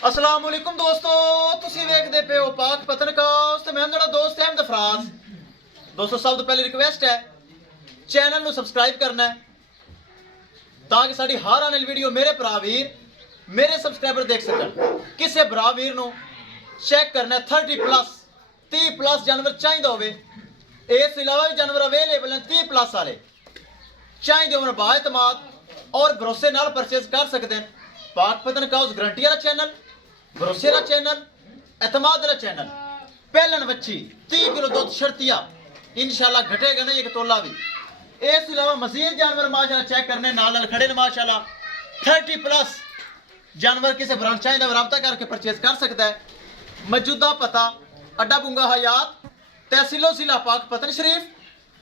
अस्सलाम वालेकुम दोस्तों, तुसी वेखदे पे हो पाक पतनकास्ट ते मैं जेड़ा दोस्त है अहमद फराज। दोस्तों सब तो पहले रिक्वेस्ट है चैनल ਨੂੰ सब्सक्राइब करना है ताकि साडी हर आने वाली वीडियो मेरे भरा वीर मेरे सब्सक्राइबर देख सकन। किसे भरा वीर नु चेक करना है 30 प्लस जानवर चाहिए होवे। इस अलावा भी जानवर अवेलेबल हैं 30 प्लस वाले चाहिए होवे, बाएतमाद और भरोसे नाल परचेज कर सकते हैं। पाक पतनकास्ट गारंटी वाला चैनल, भरोसे वाला चैनल, एतमाद वाला चैनल। पहलन बच्ची 30 किलो दूध शर्तिया इंशाल्लाह घटेगा नहीं एक तोला भी। इस अलावा मजीद जानवर माशाल्लाह चेक करने नाल खड़े ने माशाल्लाह 30 प्लस जानवर किसी ब्रांड चाहिए रब्ता करके परचेज कर सकता है। मौजूदा पता अड्डा बुंगा हयात तहसीलो जिला पाक पतन शरीफ।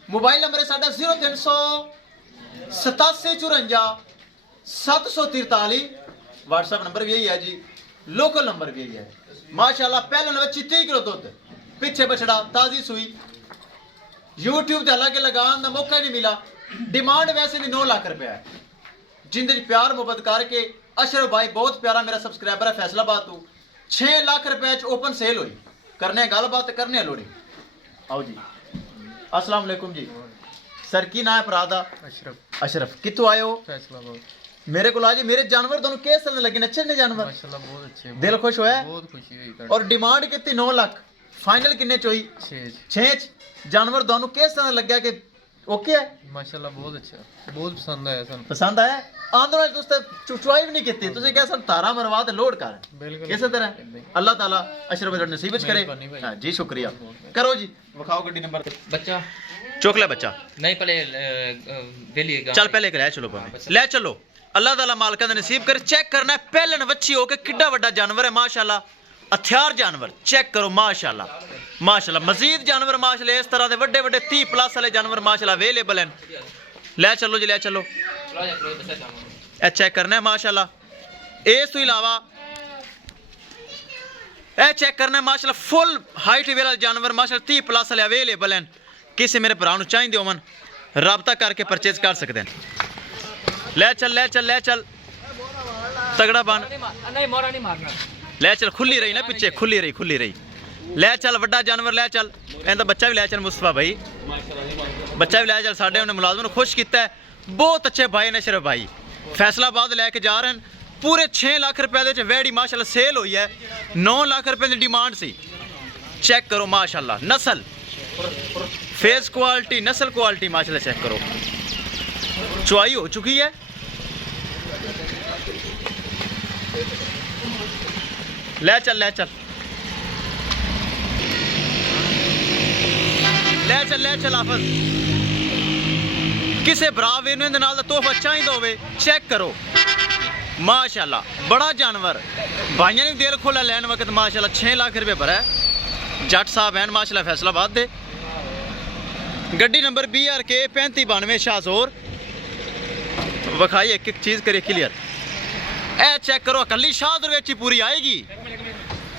मोबाइल नंबर है साढ़ा 038754 व्हाट्सएप नंबर भी यही है जी, लोकल नंबर भी यही है। माशाल्लाह पहले बच्ची 30 किलो दुध, पिछे बछड़ा ताजी सुई। यूट्यूब से हालांकि लगाने का मौका नहीं मिला। डिमांड वैसे भी 9 लाख रुपया है, जिंदे प्यार मुहब्बत करके अशरफ भाई बहुत प्यारा मेरा सब्सक्राइबर है फैसलाबाद तो 6 लाख रुपए ओपन सेल हुई। करने गलबात करने लोड़ी। आओ जी, अस्सलाम वालेकुम जी। सर की ना है भरा दा? अशरफ कितों आए हो? फैसलाबाद। मेरे को आज मेरे जानवर दोनों किस तरह लगे? अच्छे ने जानवर? माशाल्लाह बहुत अच्छे। दिल खुश होया? बहुत खुशी हुई। और डिमांड कितनी? 9 लाख। फाइनल किन्ने चोई? 6 जानवर दोनों किस तरह लग कि ओके है? माशाल्लाह बहुत अच्छा, बहुत पसंद आया सन। पसंद आया? आंदोलन दोस्त चुचवाई भी नहीं की तुझे क्या सन तारा मरवा ते लोड कर। बिल्कुल इस तरह अल्लाह ताला अशरफ भाई नसीब करे। हां जी शुक्रिया। करो जी, दिखाओ गड्डी नंबर बच्चा चोकला बच्चा नहीं पहले वेली चल पहले ले चलो ले चलो। अल्लाह ताला मालिक दा नसीब करे। चेक करना है पहलन बच्ची हो के किड्डा बड़ा जानवर है माशाल्लाह। हथियार जानवर चेक करो माशाल्लाह माशाल्लाह। मजीद जानवर माशाल्लाह इस तरह के बड़े बड़े 30 प्लस वाले जानवर माशाल्लाह अवेलेबल हैं। ले चलो जी ले चलो। ए चेक करना है माशाल्लाह। इस तो इलावा ए चेक करना है माशाल्लाह फुल हाइट वाला जानवर माशाल्लाह 30 प्लस वाले अवेलेबल हैं। किसी मेरे भरा चाहिए होवन रब्ता करके परचेज कर सकते हैं। ले चल ले चल ले चल तगड़ा बन नहीं मोरा नहीं मारना। ले चल खुली रही ना पीछे खुली रही। ले चल वड्डा जानवर ले चल। इनका बच्चा भी ले चल मुस्तफा भाई, बच्चा भी ले चल। साढ़े उन्हें मुलाजम ने खुश किया है। बहुत अच्छे भाई ने अशरफ भाई फैसलाबाद लैके जा रहे हैं। पूरे 6 लाख रुपए के वैड़ी माशाल्लाह सेल हुई है। 9 लाख रुपए की डिमांड सी। चेक करो माशाल्लाह नस्ल फेस क्वालिटी नस्ल क्वालिटी माशाल्लाह चेक करो। चुआई हो चुकी है। ले चल ले चल ले चल ले चल आफत। किसे भरा वीर ने नाल दा तोहफा चाहिए होवे चेक करो माशाल्लाह। बड़ा जानवर भाइयों ने दिल खोला लैन वक्त माशाल्लाह 6 लाख रुपए भरा है। जट साहब हैं माशाल्लाह फैसलाबाद दे। गड्डी नंबर BRK 3592 शाहजोर। विखाई एक एक चीज करिए क्लियर। ए चेक करो अकली शाहजोर विच ही पूरी आएगी।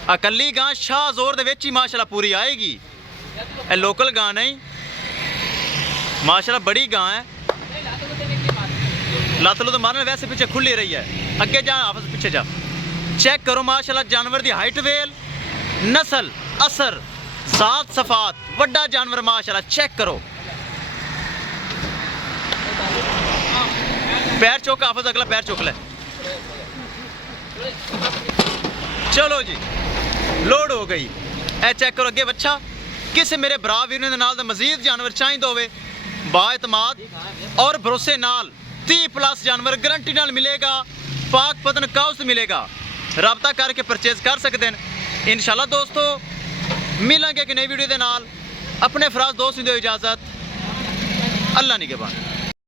अकली गां शाहजोर दे विच ही माशाल्लाह पूरी आएगी। ए लोकल गां नहीं माशाल्लाह बड़ी गां है। लत लुत मारने वैसे पीछे खुली रही है। अगे जा आपस पीछे जा। चेक करो माशाल्लाह जानवर दी हाइट वेल नस्ल असर जात सफात वड्डा जानवर माशाल्लाह चेक करो। पैर चौक आपस अगला पैर चौक ले। चलो जी लोड हो गई। ए चेक करो अगे बच्चा। किसी मेरे भरा वीर ने नाल मजीद जानवर चाहिए होवे बाएतमाद और भरोसे नाल 30 प्लस जानवर गारंटी नाल मिलेगा। पाक पतनकास्ट मिलेगा। रब्ता करके परचेज कर सकते हैं इंशाल्लाह। दोस्तों मिलेंगे एक नई वीडियो के नाल। अपने फराज दोस्त दो इजाजत। अल्लाह निगहबान।